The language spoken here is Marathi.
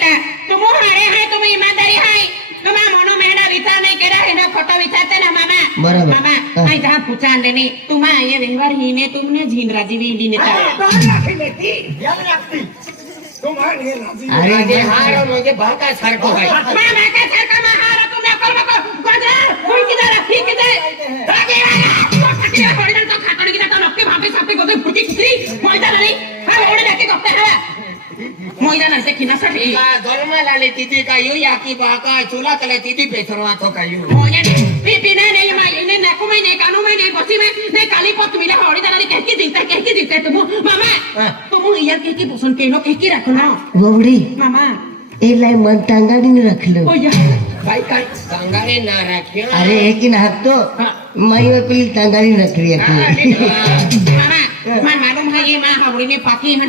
हाडे हाय तुम्ही इमानदारी हाय तुम्हा मनो मेहना विचार नाही केला हे खोटं विचारते ना मामा बरोबर मामा नाही जहाँ पूछा आणले नाही तुम्हा ये व्यवहार ही ने तुमने झीन राजी वेली ने अरे ते हार म्हणजे भाका सारखं आहे मामा का सारखा महारा तुम्ही अकल मको गजरा कोई किधर रखी किधर रागे वाला फटी होडी तो खातडी किधर तो नक्की भापे सापे गोते फुटी कुत्री मैदान नाही हा ओढे नक्की गप्पा हवा मैदान आहे किनासाठी जन्माला आले तिथे काय येऊ या की बाका चुला तले तिथे पेथरवातो काय येऊ मोया पी पीने नहीं माय ने नाकू में ने कानू में ने गोसी में ने काली पोत मिला होड़ी दाना कहकी दिखता तुम मामा तुम यार कहकी पोसन केनो कहकी रखो ना गोबडी मामा ए लाई मन टांगाडीने रखलं ओ या काय काय सांगारे ना राख्या अरे एक ही हाकतो माई पेली टांगाडी रखली मामा मालूम है ये मां हावड़ी ने पाकी